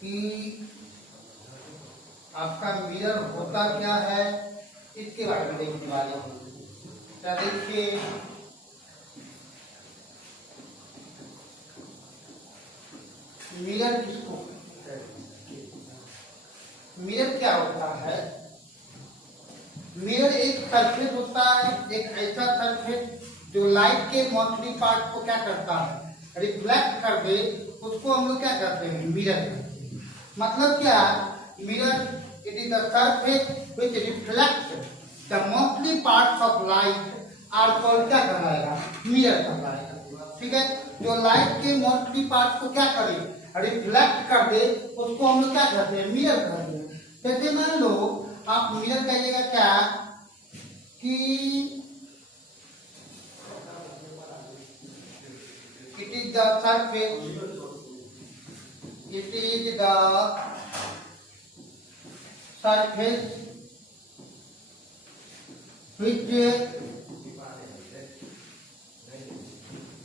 कि आपका मिरर होता क्या है, इसके बारे में देखने वाले हैं। क्या देखिए, मिरर किसको, मिरर क्या होता है? मिरर एक सरफेस होता है, एक ऐसा सरफेस जो लाइट के मोस्टली पार्ट को क्या करता है, रिफ्लेक्ट कर दे, उसको हम लोग क्या करते हैं, मिरर करते हैं। मतलब क्या, mirror it is the surface which reflect the mostly parts of light are called, क्या कहलाएगा, मिरर कहलाएगा। ठीक है, जो लाइट के मोस्टली पार्ट्स को क्या करे, रिफ्लेक्ट कर दे, उसको हम लोग क्या कहते हैं, मिरर कहते हैं। जैसे मान लो आप मिरर कहिएगा क्या कि it is the surface, it is the surface which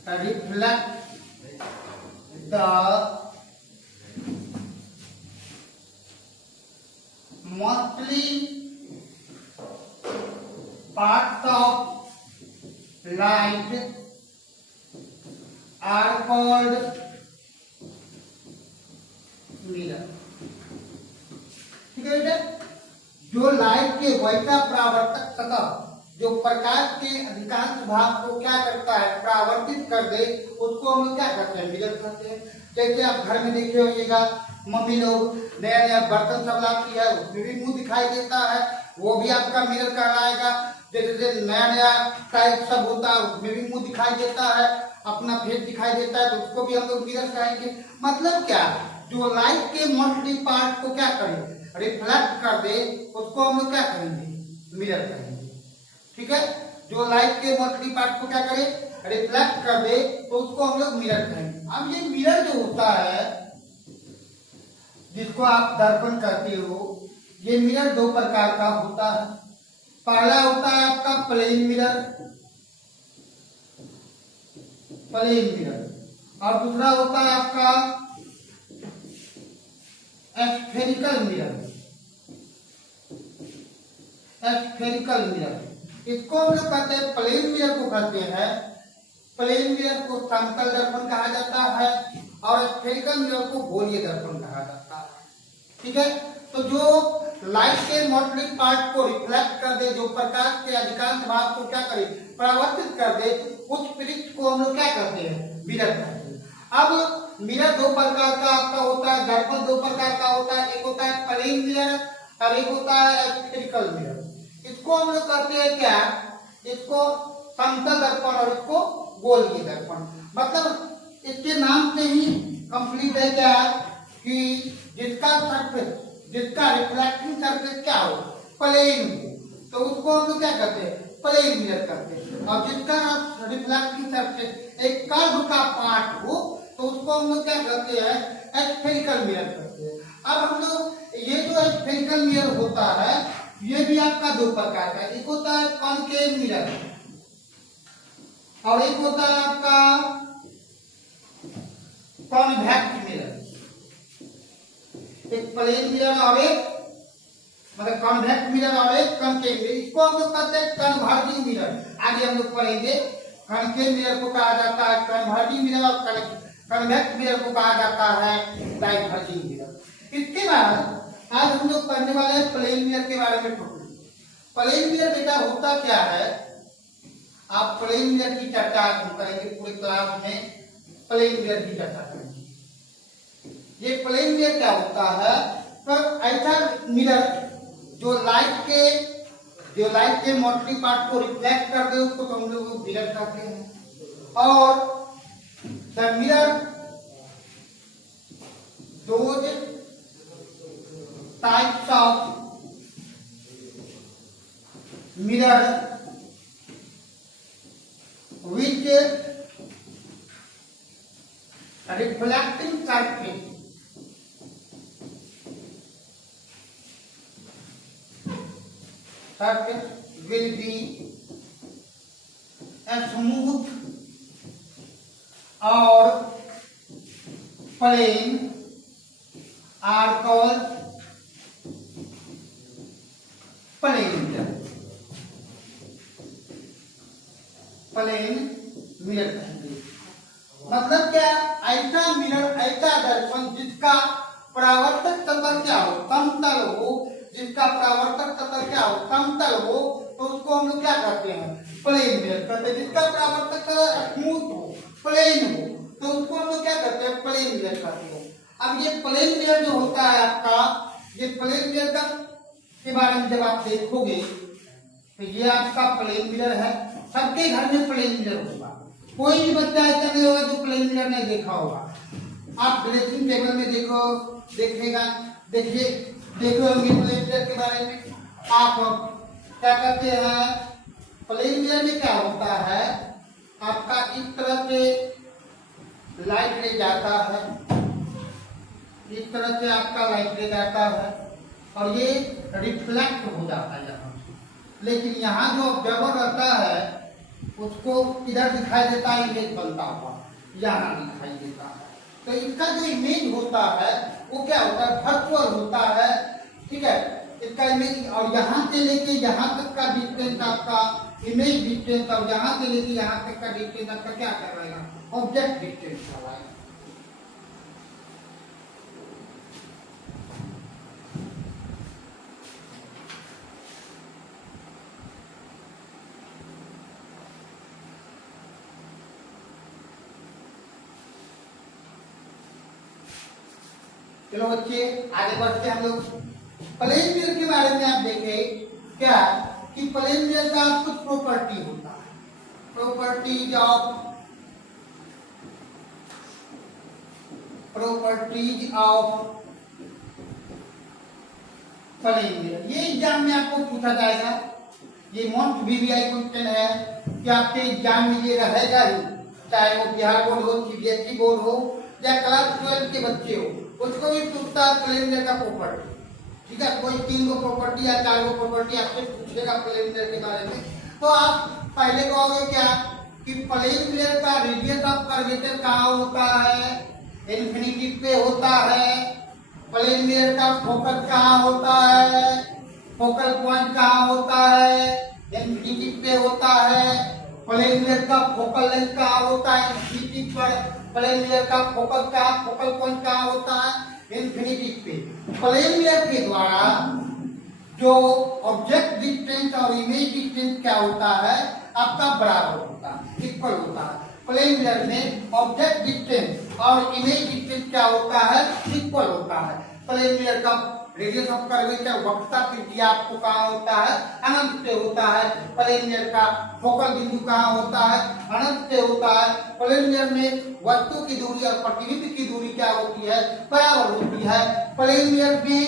reflects the mostly parts of light are called mirror। ठीक है बेटा, जो लाइट के वैसा परावर्तक सतह जो प्रकाश के अधिकांश भाग को क्या करता है, परावर्तित कर दे, उसको हम लोग क्या करते हैं, मिरर कहते हैं। जैसे आप घर में देखे होइएगा, मम्मी लोग नया नया बर्तन सब लाती है, उसमें भी मुंह दिखाई देता है, वो भी आपका मिरर कहलाएगा। जैसे नया नया टाइप सब होता है, उसमें भी मुंह दिखाई देता है, अपना फेस दिखाई देता है, तो उसको भी हम लोग मिरर कहेंगे। मतलब क्या, जो लाइट के मोस्टली पार्ट को क्या करे, रिफ्लेक्ट कर दे, उसको हम लोग क्या कहेंगे, मिरर कहेंगे। ठीक है, जो लाइट के मोस्टली पार्ट को क्या करे, रिफ्लेक्ट कर दे, तो उसको हम लोग मिरर कहेंगे। अब ये मिरर जो होता है, जिसको आप दर्पण कहते हो, ये मिरर दो प्रकार का होता है। पहला होता है आपका प्लेन मिरर, प्लेन मिरर, और दूसरा होता है आपका स्फेरिकल मिरर, स्फेरिकल मिरर। इसको हम लोग कहते हैं, प्लेन मिरर को कहते हैं, प्लेन मिरर को समतल दर्पण कहा जाता है, और स्फेरिकल मिरर को गोलीय दर्पण कहा जाता है। ठीक है, तो जो लाइट के मोस्टली पार्ट को रिफ्लेक्ट कर दे, जो प्रकाश के अधिकांश भाग को क्या करे, परावर्तित कर दे, उस पृष्ठ को हम लोग क्या कहते हैं, मिरर कहते हैं। अब मिरर दो प्रकार का आपका होता है, दर्पण दो प्रकार का होता है, एक होता है प्लेन मिरर और एक होता है स्फेरिकल मिरर। इसको हम लोग कहते हैं क्या, इसको समतल दर्पण और इसको गोलीय दर्पण। मतलब इसके नाम से ही कंप्लीट है क्या, कि जिसका सरफेस, जिसका रिफ्लेक्टिंग सरफेस क्या हो, प्लेन हो, तो उसको हम लोग क्या कहते हैं, प्लेन मिरर कहते हैं। और जिसका रिफ्लेक्टिंग सरफेस एक कर्व का पार्ट हो, तो उसको हम लोग क्या कहते हैं, स्फेरिकल मिरर कहते हैं। अब हम लोग ये जो स्फेरिकल मिरर होता है, ये भी आपका दो प्रकार का, एक होता है कॉनकेव मिरर और एक होता है आपका कॉन्वेक्स मिरर। एक प्लेन मिरर और एक मतलब कॉन्वेक्स मिरर और एक कॉनकेव मिरर। इसको हम लोग कहते हैं कन्वर्जिंग मिरर। आगे हम लोग पढ़ेंगे, कॉनकेव मिरर को कहा जाता है कन्वर्जिंग मिरर और कन्वेक्स मिरर को कहा जाता है डाइवर्जिंग मिरर। इसके बाद आज हम लोग पढ़ने वाले हैं प्लेन मिरर के बारे में। प्लेन मिरर बेटा होता क्या है, आप प्लेन मिरर की चर्चा करेंगे पूरे क्लास में, प्लेन मिरर की चर्चा करेंगे। ये प्लेन मिरर क्या होता है, तो ऐसा मिरर जो लाइट के मोस्टली पार्ट को रिफ्लेक्ट कर दे, उसको तो हम लोग मिरर कहते हैं। और the mirror those types of mirror which reflecting surface will be a smooth or plane are called plane mirror. Plane mirror कहेंगे। मतलब क्या, ऐसा मिरर, ऐसा दर्पण जिसका परावर्तक सतह क्या हो, समतल हो, जिसका परावर्तक सतह क्या हो, समतल हो, तो उसको हम लोग क्या कहते हैं, प्लेन मिरर कहते हैं। जिसका परावर्तक सतह स्मूथ हो, प्लेन हो, तो उसको हम लोग क्या कहते हैं, प्लेन मिरर कहते हैं। अब ये प्लेन मिरर जो होता है आपका, ये प्लेन मिरर का के बारे में जब आप देखोगे तो ये आपका प्लेन मिरर है। सबके घर में प्लेन मिरर होगा, कोई भी बच्चा ऐसा नहीं होगा जो प्लेन मिरर नहीं देखा होगा। आप ड्रेसिंग टेबल में देखो, देखेगा, देखिए देखो प्लेन मिरर के बारे में। आप क्या कहते हैं, प्लेन मिरर में क्या होता है, आपका इस तरह से लाइट ले जाता है, इस तरह से आपका लाइट ले जाता है और ये रिफ्लेक्ट हो जाता है यहाँ। लेकिन यहाँ जो ऑब्जर्वर रहता है उसको इधर दिखाई देता है, इमेज बनता हुआ यहाँ दिखाई देता है। तो इसका जो इमेज होता है वो क्या होता है, वर्चुअल होता है, ठीक है। इसका इमेज और यहाँ से लेके यहाँ तक का डिस्टेंस आपका इमेज डिस्टेंस, और यहाँ से लेके यहाँ तक का डिस्टेंस आपका क्या कहलाएगा, ऑब्जेक्ट डिस्टेंस कहलाएगा। चलो बच्चे आगे बढ़ते हैं हम लोग। प्लेन मिरर के बारे में आप देखें क्या कि प्लेन मिरर का कुछ प्रॉपर्टी होता है, प्रॉपर्टीज ऑफ प्लेन मिरर। ये एग्जाम में आपको पूछा जाएगा, ये मोस्ट वीवीआई क्वेश्चन है कि आपके एग्जाम में ये रहेगा ही, चाहे वो बिहार बोर्ड हो, सीबीएसई बोर्ड हो या क्लास 12 के बच्चे हो, उसको भी पूछता है प्लेन मिरर का प्रॉपर्टी, ठीक है। कोई 3 गो प्रॉपर्टी या 4 गो प्रॉपर्टी आपसे पूछेगा प्लेन मिरर के बारे में, तो आप पहले कहोगे क्या कि प्लेन मिरर का रेडियस ऑफ कर्वेचर कहाँ होता है, इन्फिनिटी पे होता है। प्लेन मिरर का फोकस कहाँ होता है, फोकल पॉइंट कहाँ होता है, इन्फिनिटी पे होता है। प्लेन मिरर का फोकल लेंथ कहाँ होता है, इन्फिनिटी पर। प्लेन मिरर का फोकस का फोकल पॉइंट कहाँ होता है, इन्फिनिटी पे। प्लेन मिरर के द्वारा जो ऑब्जेक्ट डिस्टेंस और इमेज डिस्टेंस क्या होता है, आपका बराबर होता है, इक्वल होता है। प्लेन मिरर में ऑब्जेक्ट डिस्टेंस और इमेज डिस्टेंस क्या होता है, इक्वल होता है। प्लेन मिरर का रेडियस ऑफ कर्वेचर, वक्रता त्रिज्या आपको कहाँ होता है, अनंत पे होता है। प्लेन मिरर का फोकल बिंदु कहाँ होता है, अनंत पे होता है। प्लेन मिरर में वस्तु की दूरी और प्रतिबिंब की दूरी क्या होती है, बराबर होती है। प्लेन मिरर में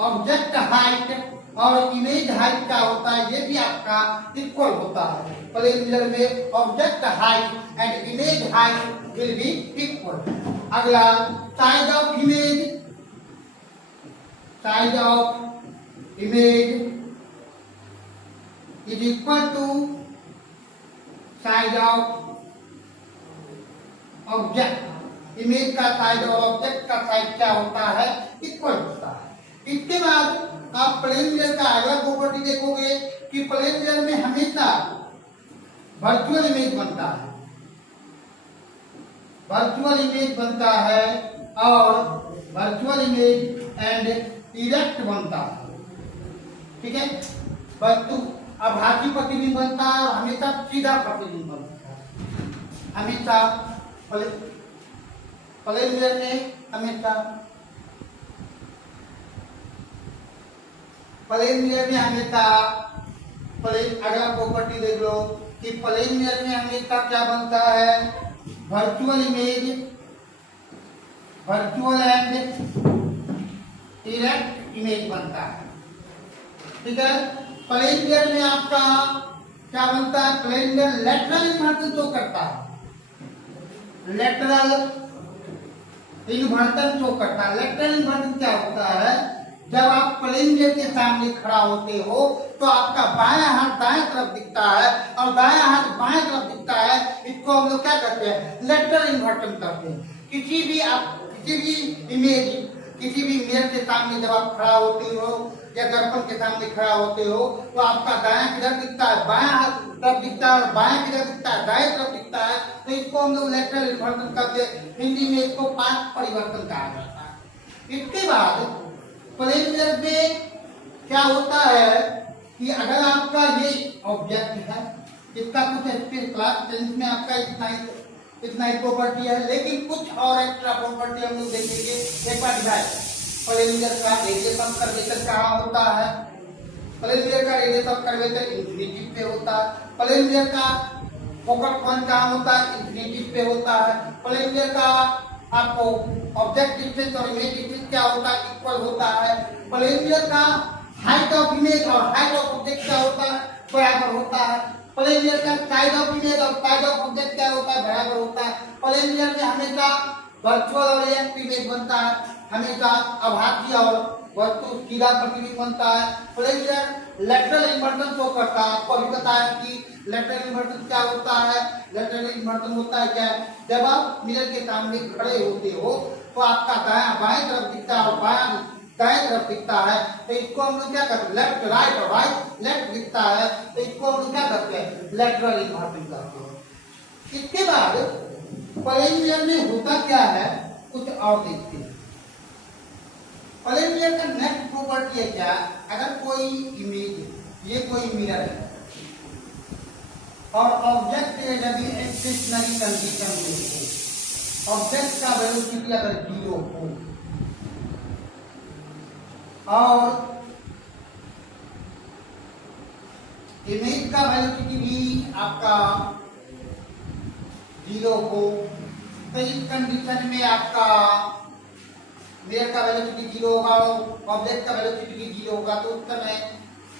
ऑब्जेक्ट हाइट और इमेज हाइट क्या होता है, ये भी आपका इक्वल होता है। प्लेन मिरर में object height and image height will be equal. अगला size of image, size of image is equal to size of object. Image का साइज और ऑब्जेक्ट का साइज क्या होता है, इक्वल होता है। इसके बाद आप प्लेन मिरर का अगला प्रॉपर्टी देखोगे कि प्लेन मिरर में हमेशा वर्चुअल इमेज बनता है, वर्चुअल इमेज बनता है और वर्चुअल इमेज एंड इरेक्ट बनता है, ठीक है। वस्तु आभासी प्रतिबिंब बनता है और हमेशा सीधा प्रतिबिंब बनता है। हमेशा प्लेन मिरर में हमेशा प्लेन मिरर में हमेशा अगला प्रॉपर्टी देख लो कि प्लेन मिरर में हमेशा क्या बनता है, virtual image, virtual and erect image बनता है, ठीक है। प्लेन मिरर में आपका क्या बनता है, plane mirror lateral inversion show करता है, लेटरल इन्वर्जन शो करता है। लेटरल इन्वर्जन क्या होता है जब आप प्लेन मिरर के सामने खड़ा होते हो तो आपका बायां हाथ दाएं तरफ दिखता है और दायां हाथ बाएं तरफ दिखता है। इसको हम लोग क्या करते हैं, लेटरल इन्वर्जन करते हैं। किसी भी इमेज, किसी भी मिरर के सामने जब आप खड़ा होते हो या दर्पण के सामने खड़ा होते हो तो आपका दायां किधर दिखता है, बायां हाथ तरफ दिखता है, बायां किधर दिखता है, दाएं तरफ दिखता है। तो इसको हम लोग लेटरल इन्वर्जन करते हैं। हिंदी में इसको पाठ परिवर्तन कहा जाता है। इसके बाद प्लेन मिरर में क्या होता है कि अगर आपका ये ऑब्जेक्ट है, इसका कुछ क्लास 10 में आपका इतना ही प्रॉपर्टी है, लेकिन कुछ और एक्स्ट्रा प्रॉपर्टी हम लोग देखेंगे। एक बार डिवाइड, प्लेन मिरर का रेडियस ऑफ कर्वेचर कहाँ होता है, प्लेन मिरर का रेडियस ऑफ कर्वेचर इंफिनिटी पे होता है। प्लेन मिरर का फोकस पॉइंट कहाँ होता है, इंफिनिटी पे होता है। प्लेन मिरर का आपको ऑब्जेक्ट डिस्टेंस और इमेज डिस्टेंस क्या होता है, इक्वल होता है। प्लेन मिरर का हाइट ऑफ इमेज और हाइट ऑफ ऑब्जेक्ट क्या होता है, बराबर होता है। प्लेन मिरर का साइड ऑफ इमेज और साइड ऑफ ऑब्जेक्ट क्या होता है, बराबर होता है। प्लेन मिरर में हमेशा वर्चुअल और रियल इमेज बनता है, हमेशा आभासी और वस्तु सीधा प्रतिबिंब बनता है। Plane mirror lateral inversion show करता है। आपको अभी बताया कि लेटरल इन्वर्जन क्या होता है। लेटरल इन्वर्जन होता है क्या, जब आप मिरर के सामने खड़े होते हो तो आपका दायां बाएं तरफ दिखता है और बायां दाएं तरफ दिखता है। तो इसको हम लोग क्या करते हैं, लेफ्ट राइट और राइट लेफ्ट दिखता है, तो इसको हम लोग क्या करते हैं, लेटरल इन्वर्जन करते हैं। इसके बाद प्लेन मिरर में होता क्या है, कुछ और देखते हैं। प्लेन मिरर का नेक्स्ट प्रॉपर्टी है क्या, अगर कोई इमेज, ये कोई मिरर है और ऑब्जेक्ट यदि स्टेशनरी कंडीशन में हो, ऑब्जेक्ट का वेलोसिटी अगर 0 हो और इमेज का वेलोसिटी भी आपका 0 हो, तो इस कंडीशन में आपका मिरर का वेलोसिटी 0 होगा और ऑब्जेक्ट का वेलोसिटी भी 0 होगा। तो उस समय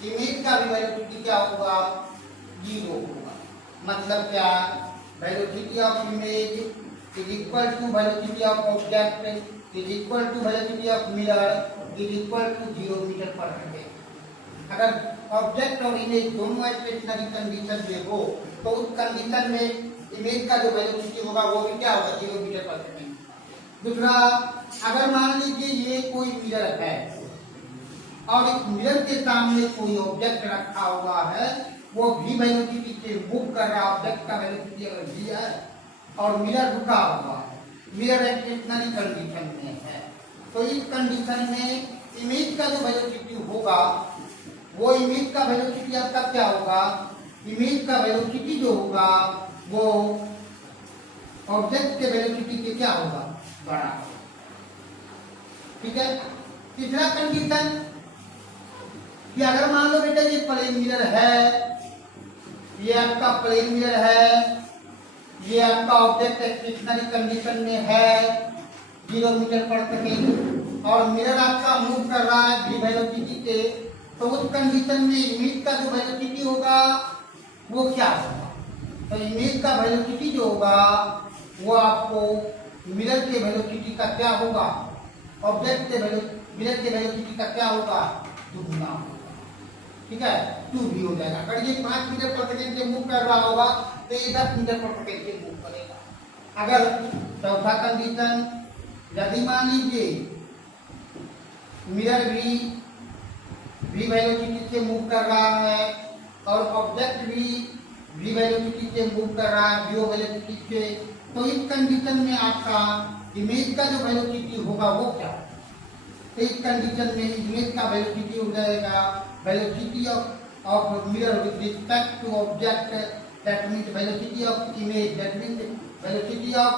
इमेज का भी वेलोसिटी क्या होगा, 0 होगा। मतलब क्या, velocity of image is equal to velocity of object is equal to velocity of mirror is equal to 0 metre per second. अगर ऑब्जेक्ट और इमेज दोनों स्टेशनरी कंडीशन में हो तो उस कंडीशन में इमेज का जो वेलोसिटी होगा वो भी क्या होगा, 0 मीटर पर सेकेंड। दूसरा, अगर मान लीजिए ये कोई मिरर है और इस मिरर के सामने कोई ऑब्जेक्ट रखा हुआ है, वो भी वेलोसिटी से मूव कर रहा, ऑब्जेक्ट का वेलोसिटी अगर भी है और मिरर रुका हुआ है, मिरर स्टेशनरी कंडीशन में है, तो इस कंडीशन में इमेज का जो वेलोसिटी होगा, वो इमेज का वेलोसिटी आपका क्या होगा, इमेज का वेलोसिटी जो होगा वो ऑब्जेक्ट के वेलोसिटी के क्या होगा, बड़ा। ठीक है। तीसरा कंडीशन कि अगर मान लो बेटा ये प्लेन मिरर है, ये आपका प्लेन मिरर है, ये आपका ऑब्जेक्ट स्टेशनरी कंडीशन में है 0 मीटर पर सेकेंड और मिरर आपका मूव कर रहा है v वेलोसिटी से, तो उस कंडीशन में इमेज का जो वेलोसिटी होगा वो क्या होगा, तो इमेज का वेलोसिटी जो होगा वो आपको मिरर के वेलोसिटी का क्या होगा, ऑब्जेक्ट के मिरर के वेलोसिटी का क्या होगा, दुगुना होगा। ठीक है, 2v हो जाएगा। अगर ये 5 मीटर पर सेकेंड से मूव कर रहा होगा तो ये 10 मीटर पर सेकेंड से मूव करेगा। अगर चौथा कंडीशन, यदि मान लीजिए मिरर भी v वेलोसिटी से मूव कर रहा है और ऑब्जेक्ट भी v वेलोसिटी से मूव कर रहा है, v वेलोसिटी से, तो इस कंडीशन में आपका इमेज का जो वेलोसिटी होगा वो क्या, तो इस कंडीशन में इमेज का वेलोसिटी हो जाएगा velocity of mirror with respect to object, that means velocity of image, that means velocity of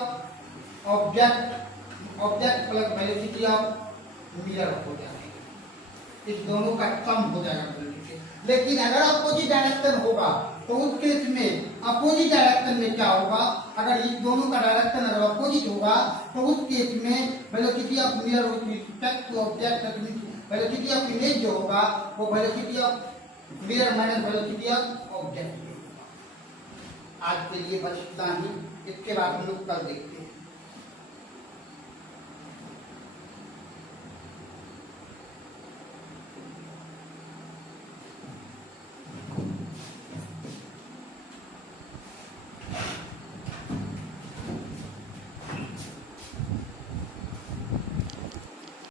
object plus velocity of mirror हो जाएगा, इस दोनों का सम हो जाएगा वेलोसिटी। लेकिन अगर अपोजिट डायरेक्शन होगा तो उस केस में अपोजिट डायरेक्शन में क्या होगा, अगर इस दोनों का डायरेक्शन अगर अपोजिट होगा तो उस केस में velocity of mirror with respect to object, that means velocity of image जो होगा वो velocity of mirror minus velocity of object. आज के लिए बस इतना ही, इसके बाद हम लोग कल देखते हैं।